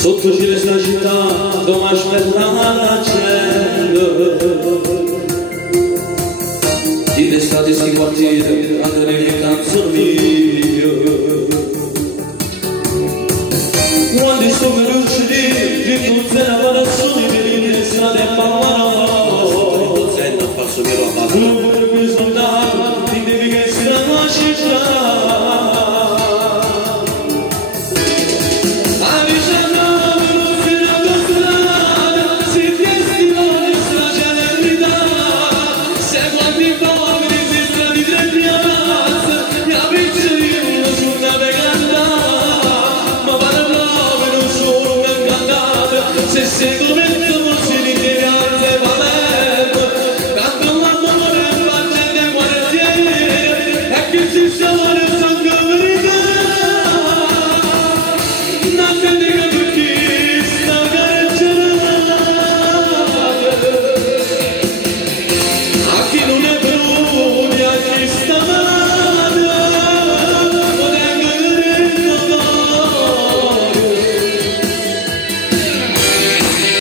Sotto c'è la città dove aspettava cielo. Di d'estate sti quartieri a delle mie canzoni. Quando sto per uscire, di tutte le parassoni, di le strade a parlano. Non sei non faccio che roba. Tu per cui soldato, ti devi che essere una città. Se